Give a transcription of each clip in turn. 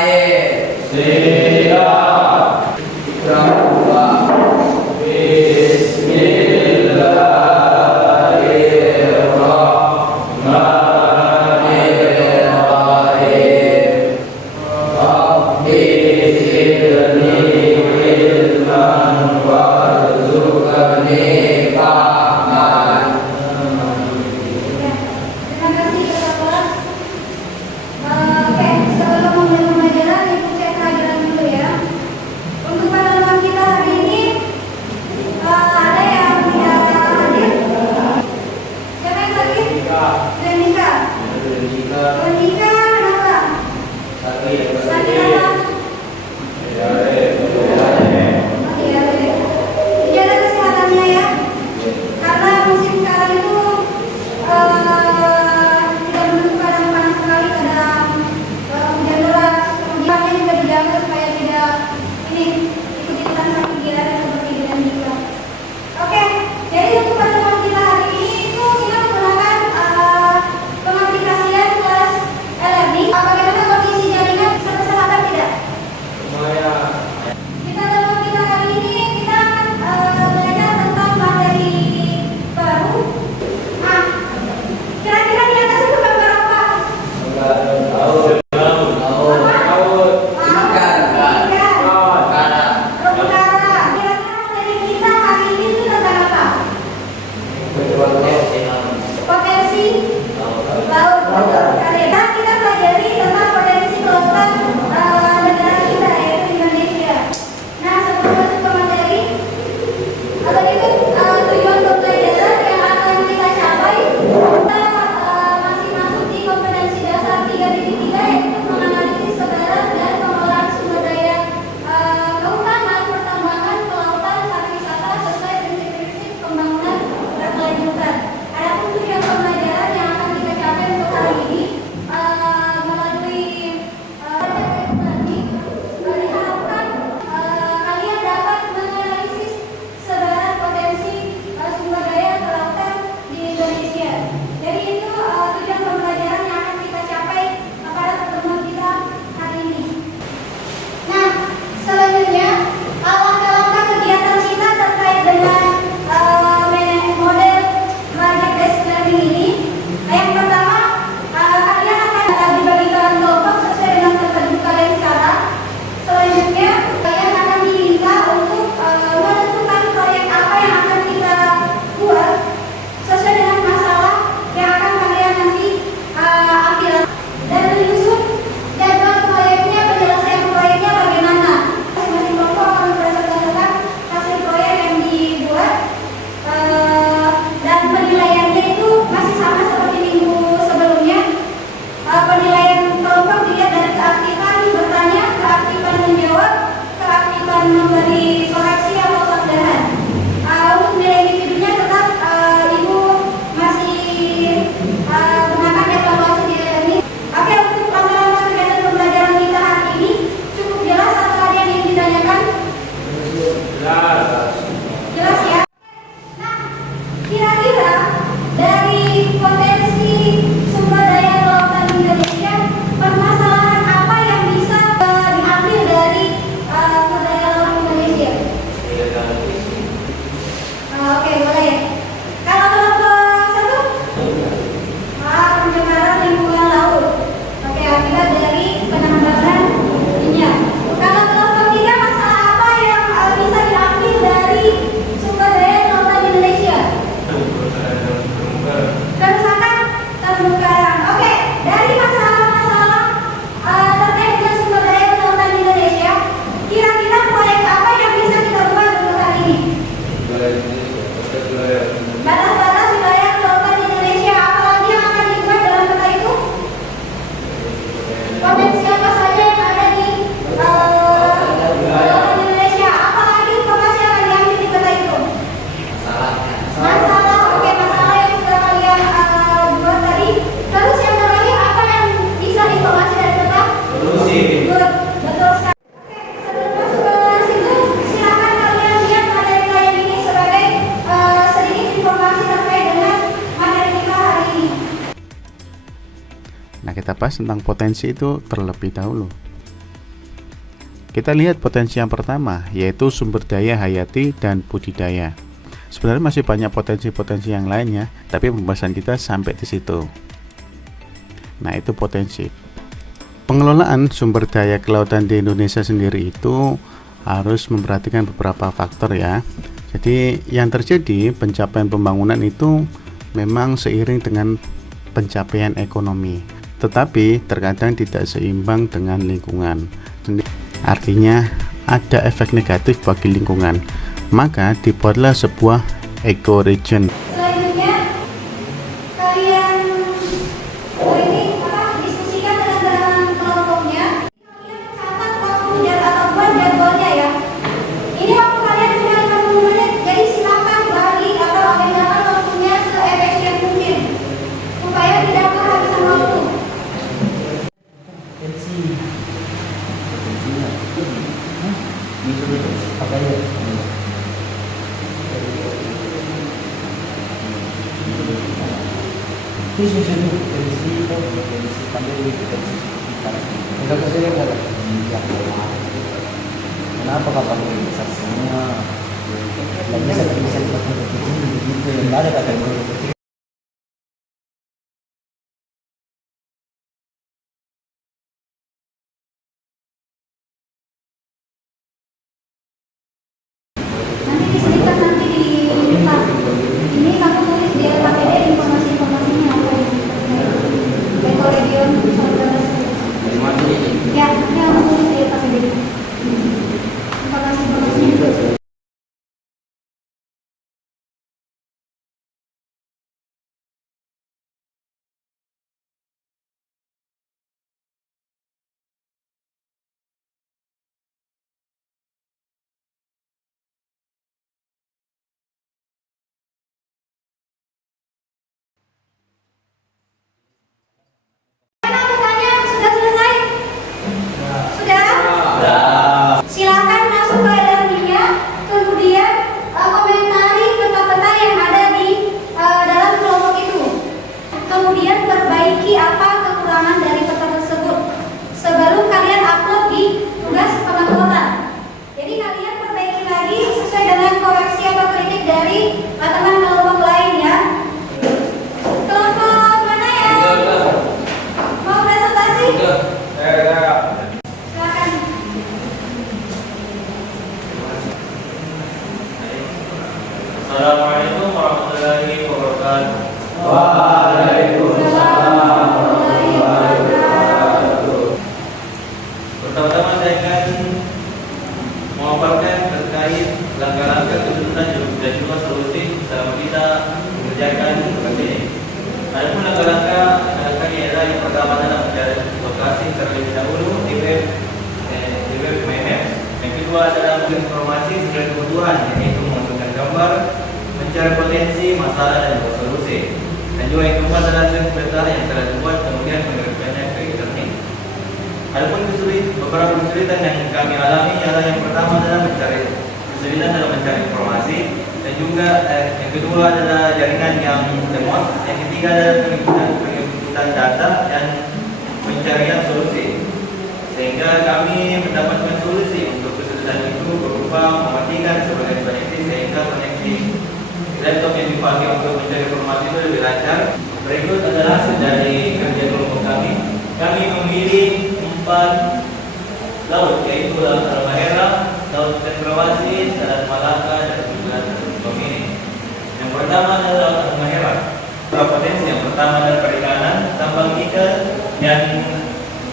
Siap. Bismillahirrahmanirrahim. Rabbi zidni ilman warzuqni fahman. Terima kasih Bapak. Oke, sebelum memulai pembelajaran, ibu cek pelajaran dulu ya. Untuk pengalaman kita hari ini ada yang tidak hadir. Siapa yang sakit? Veronica. Veronica kenapa? Sakit apa? Dijaga kesehatannya ya. Karena musim sekarang itu tidak menentukan, kadang panas sekali, kadang hujan deras. Kemudian juga dijaga supaya tidak ikut-ikutan sakit gila seperti dengan juga. Oke, jadi untuk pertemuan kita hari ini itu kita menggunakan pengaplikasian kelas e-learning. Bagaimana kondisi jaringan sehat tidak? Kita dalam kita kali ini kita belajar tentang materi baru. Kira-kira di atas itu gambar apa? Terumbu karang. Kira-kira materi kita hari ini itu tentang apa? Potensi laut. Karena kita pelajari tentang potensi kelautan negara kita yaitu Indonesia. Nah, sebelum masuk ke materi, berikut tujuan pembelajaran yang akan kita capai. Kita masih masuk di kompetensi dasar 3.3 yaitu menganalisis sebaran dan pengelolaan sumber daya kehutanan, pertambangan, kelautan, pariwisata sesuai prinsip-prinsip pembangunan berkelanjutan. Adapun tujuan pembelajaran yang akan kita capai untuk hari ini melalui diharapkan kalian dapat menganalisis sebaran potensi sumber daya kelautan di Indonesia. Jadi itu tujuan pembelajaran yang akan kita capai pada pertemuan kita hari ini. Nah, selanjutnya langkah-langkah kegiatan kita terkait dengan model project based learning ini. Yang pertama, kalian akan dibagi dalam kelompok sesuai dengan petunjuk kalian sekarang. Selanjutnya, kalian akan diminta untuk menentukan proyek apa yang akan kita buat sesuai dengan masalah yang akan kalian nanti ambil, dan menyusun jadwal proyeknya, penyelesaian proyeknya bagaimana. Masing-masing kelompok akan mempresentasikan hasil proyek yang dibuat, dan penilaiannya itu masih sama seperti minggu sebelumnya. Penilaian kelompok dilihat dari keaktifan bertanya, keaktifan menjawab, keaktifan memberi koreksi atau tambahan. Untuk nilai individunya tetap ibu masih gunakan evaluasi di e-learning. Oke, untuk langkah-langkah kegiatan pembelajaran kita hari ini cukup jelas atau ada yang ingin ditanyakan? Jelas ya? Nah, kira-kira dari potensi sumber daya kelautan Indonesia, permasalahan apa yang bisa diambil dari sumber daya laut Indonesia? Oke, boleh. Kalau kelompok satu, pencemaran lingkungan laut. Oke, akibat dari penambangan minyak. Kalau kelompok tiga, masalah apa yang bisa diambil dari sumber daya kelautan Indonesia? Kerusakan terumbu karang. Oke, dari masalah-masalah terkait dengan sumber daya kelautan Indonesia, kira-kira proyek apa yang bisa kita buat untuk hari ini? Batas-batas wilayah kelautan Indonesia, apalagi yang akan dibuat dalam peta itu? Potensi apa saja yang ada di kelautan Indonesia? Apalagi informasi yang akan diambil di peta itu? Masalah, oke, masalah yang sudah kalian buat tadi. Terus yang terakhir, apa yang bisa diinformasi dari peta? Good, betul sekali. Oke, sebelum masuk ke situ, silakan kalian lihat materi kalian ini sebagai sedikit informasi terkait dengan materi kita hari ini. Nah, kita bahas tentang potensi itu terlebih dahulu. Kita lihat potensi yang pertama, yaitu sumber daya hayati dan budidaya. Sebenarnya masih banyak potensi-potensi yang lainnya, tapi pembahasan kita sampai di situ. Nah, itu potensi. Pengelolaan sumber daya kelautan di Indonesia sendiri itu harus memperhatikan beberapa faktor ya. Jadi yang terjadi pencapaian pembangunan itu memang seiring dengan pencapaian ekonomi, tetapi terkadang tidak seimbang dengan lingkungan. Artinya ada efek negatif bagi lingkungan. Maka dibuatlah sebuah ecoregion. Selanjutnya, kalian diskusikan dengan kelompoknya. Kalian catat waktu ataupun jadwalnya ya. Ini waktu kalian cuma 50 menit, jadi silakan bagi atau agendakan waktunya se-efisien mungkin supaya tidak kehabisan waktu. Kenapa kapan saksinya? Lagi bisa begitu, nggak ada kata Nanti disediakan nanti di tempat. Ini kamu tulis di LKPD informasi-informasinya apa yang ecoregion ya, ini kamu tulis di LKPD informasi-informasinya. Sudah selesai? Sudah? Silakan masuk ke dalamnya, kemudian komentari peta-peta yang ada di dalam kelompok itu. Kemudian perbaiki apa kekurangan dari peta tersebut sebelum kalian upload di tugas penguploadan. Jadi kalian perbaiki lagi sesuai dengan koreksi atau kritik dari teman kelompok lain ya. Kelompok mana ya? Mau presentasi? Silakan. Assalamualaikum warahmatullahi wabarakatuh. Waalaikumsalam warahmatullahi wabarakatuh. Pertama-tama saya akan memaparkan terkait langkah-langkah kesulitan dan juga solusi selama kita mengerjakan tugas ini. Adapun langkah-langkah ialah yang pertama adalah mencari lokasi terlebih dahulu di web MyMaps. Yang kedua adalah menginformasi sesuai kebutuhan, yaitu memasukkan gambar, mencari potensi, masalah dan solusi. Dan juga yang keempat adalah peta yang telah dibuat kemudian mengirimkannya ke internet. Adapun beberapa kesulitan yang kami alami ialah yang pertama adalah kesulitan dalam mencari informasi, dan juga yang kedua adalah jaringan yang lemot, yang ketiga adalah penginputan data dan pencarian solusi. Sehingga kami mendapatkan solusi untuk kesulitan itu berupa mematikan sebagai koneksi sehingga koneksi laptop yang dipakai untuk mencari informasi itu lebih lancar. Berikut adalah hasil dari kerja kelompok kami. Kami memilih 4 laut, yaitu Laut Halmahera, Laut Cendrawasih, Selat Malaka, dan juga Teluk Tomini. Yang pertama adalah Laut Halmahera. Potensi yang pertama adalah perikanan, tambang nikel, dan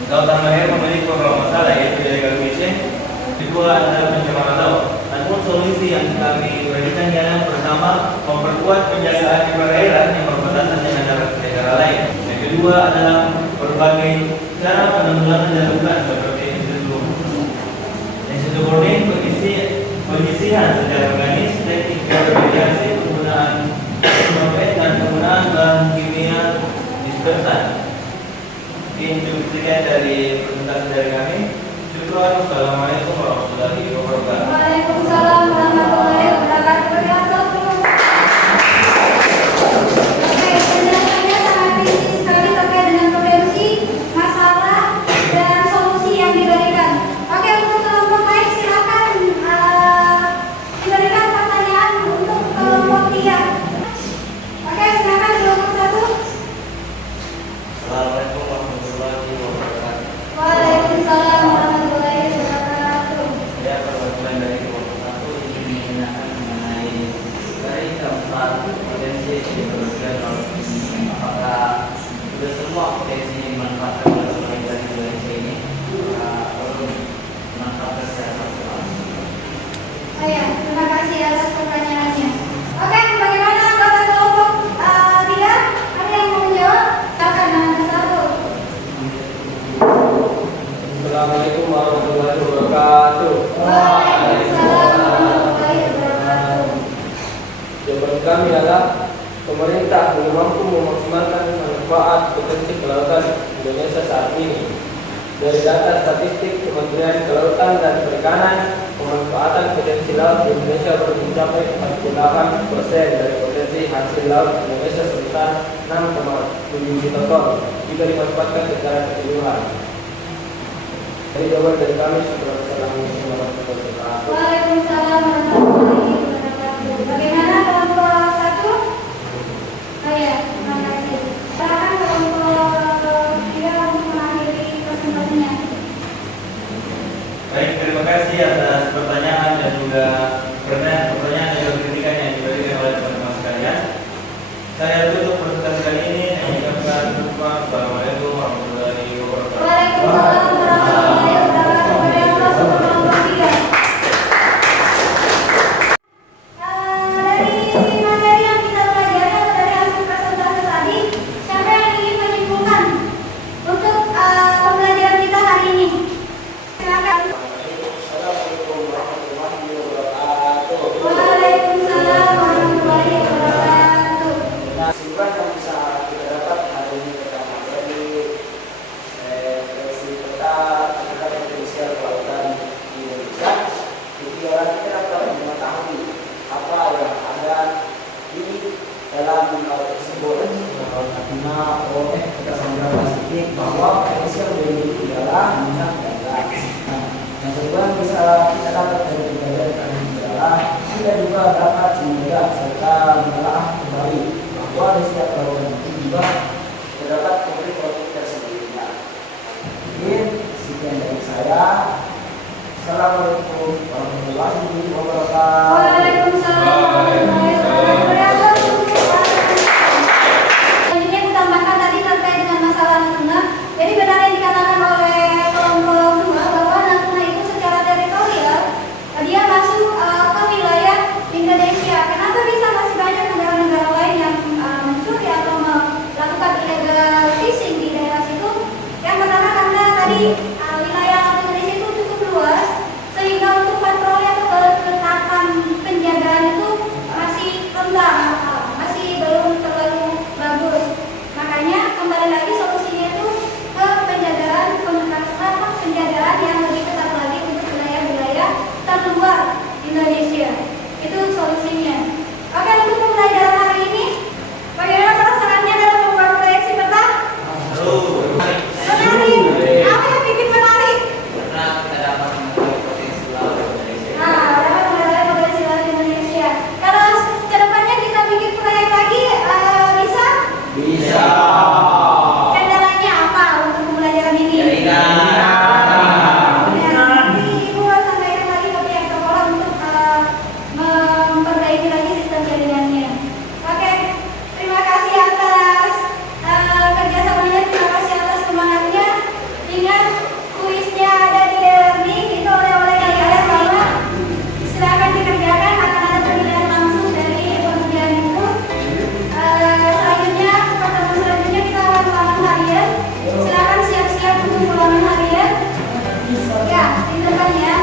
Laut Halmahera memiliki beberapa masalah, yaitu illegal fishing. Kedua adalah pencemaran laut. Namun solusi yang kami berikan ialah pertama, memperkuat penjagaan di perairan yang berbatasan dengan negara lain. Yang kedua adalah berbagai cara penanggulangan darurat seperti institut warning, penyisihan secara organis, teknik remediasi, penggunaan pengobatan dan penggunaan bahan kimia dispersan. Ini sekian dari presentasi dari kami. Syukran. Assalamualaikum warahmatullahi wabarakatuh. Waalaikumsalam warahmatullahi wabarakatuh. Oke, penjelasannya sangat rinci sekali terkait dengan potensi, masalah, dan solusi yang diberikan. Oke, untuk kelompok Assalamualaikum warahmatullahi wabarakatuh. Waalaikumsalam warahmatullahi wabarakatuh. Jawaban kami adalah pemerintah belum mampu memaksimalkan manfaat potensi kelautan Indonesia saat ini. Dari data statistik Kementerian Kelautan dan Perikanan, pemanfaatan potensi laut di Indonesia baru mencapai 48% dari potensi hasil laut Indonesia sebesar 6,7 juta ton jika dimanfaatkan secara keseluruhan. Jadi jawaban dari kami, Assalamualaikum warahmatullahi wabarakatuh. Waalaikumsalam warahmatullahi wabarakatuh. Bagaimana kelompok 1? Oh ya, terima kasih. Silakan kelompok 3 untuk mengakhiri presentasinya. Baik, terima kasih atas pertanyaan dan juga pertanyaan dan juga kritikan yang diberikan oleh teman-teman sekalian. Saya tutup presentasi kali ini dengan mengucapkan Assalamualaikum warahmatullahi wabarakatuh. Waalaikumsalam warahmatullahi wabarakatuh. Kepada yang masuk ke kelompok 3. Dari materi yang kita pelajari atau dari hasil presentasi tadi, siapa yang ingin menyimpulkan untuk pembelajaran kita hari ini? Silakan. Assalamualaikum warahmatullahi wabarakatuh. Waalaikumsalam warahmatullahi wabarakatuh. Kesimpulan yang bisa kita dapat hari ini pertama dari versi peta tentang potensial kelautan di Indonesia. Tujuan kita dapat mengetahui apa yang ada di dalam laut tersebut. Artinya kita sama sedikit bahwa potensial dimiliki adalah minyak dan gas. Nah, yang kedua yang bisa kita dapat dari pembelajaran kali ini adalah kita juga dapat menjaga serta menelaah kembali bahwa di setiap lautan itu juga Terdapat konflik-konflik tersendiri. mungkin sekian dari saya. Assalamualaikum warahmatullahi wabarakatuh. Waalaikumsalam warahmatullahi wabarakatuh. Selanjutnya aku tambahkan tadi terkait dengan masalah Natuna. Jadi benar yang dikatakan oleh kelompok 2 bahwa Natuna itu secara teritorial dia masuk ke wilayah Indonesia. Kenapa bisa masih banyak negara-negara lain yang mencuri atau melakukan illegal fishing di daerah situ? Yang pertama karena tadi wilayah laut Indonesia itu cukup luas sehingga untuk patroli atau ketetapan penjagaan itu masih rendah, masih belum terlalu bagus. Makanya kembali lagi solusinya itu ke penjagaan, penjagaan yang lebih ketat lagi untuk wilayah-wilayah terluar Indonesia. Itu solusinya. Oke, untuk pembelajaran hari ini, bagaimana perasaannya dalam membuat proyeksi peta? Menarik. Apa yang bikin menarik? Karena kita dapat mengetahui potensi laut Indonesia. Dapat mengetahui potensi laut Indonesia. Kalau kedepannya kita bikin proyek lagi, bisa? Bisa. Kendalanya apa untuk pembelajaran ini? Nanti Ibu sampaikan lagi ke pihak sekolah untuk memperbaiki lagi sistem jaringannya. Oke, terima kasih atas kerjasamanya, terima kasih atas semangatnya. Ingat, kuisnya ada di e-learning, itu oleh-oleh kalian bahwa silakan dikerjakan, akan ada penilaian langsung dari pengerjaan itu. Selanjutnya, pertemuan selanjutnya kita akan ulangan harian. Silakan siap-siap untuk ulangan harian. Ya, itu kan ya.